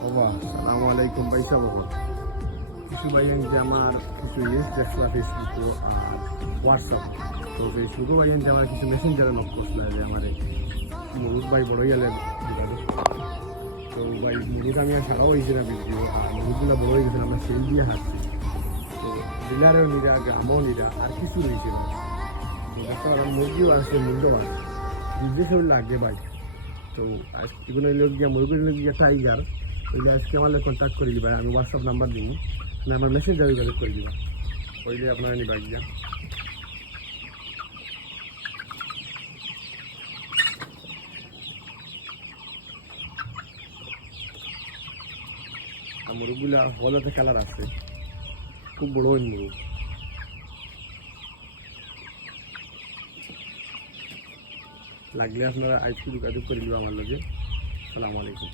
বাবা সালামু আলাইকুম পয়সা বাবা কিছু ভাইয়ান যে আমার কিছু রিলস দেখছিলা ফেসবুকে আর হোয়াটসঅ্যাপ তো ফেসবুকে ভাইয়ান যে আমার কিছু মেসেঞ্জারে নক করছিল যে আমার মুরুদ ভাই বড় গেলে তো ভাই মুরুদ আমি আর সারাও হয়েছি না ভিডিও আর মুরুদগুলো বড় হয়ে গেছিল আমরা সেল দিয়ে হাঁটছি তো ডিলারেও নিরা গ্রামও নিরা আর কিছু রয়েছে না তো একটা মুরগিও আসছে মুরগিও আসছে দুধে সব লাগে ভাই তো এগুলো লোক গিয়া মুরগির গিয়া টাইগার ওইলে আজকে আমার কন্ট্যাক্ট করে দিবা আমি হোয়াটসঅ্যাপ নাম্বার দিব না আমার মেসেজ যোগাযোগ করে দিবা ওইলে আপনারা নিবা গিয়া আর মুরগগুলা হলতে কালার আছে খুব বড় ওই মুরগ লাগলে আপনারা আজকে যোগাযোগ করে দিবা আমার লগে আসসালামু আলাইকুম।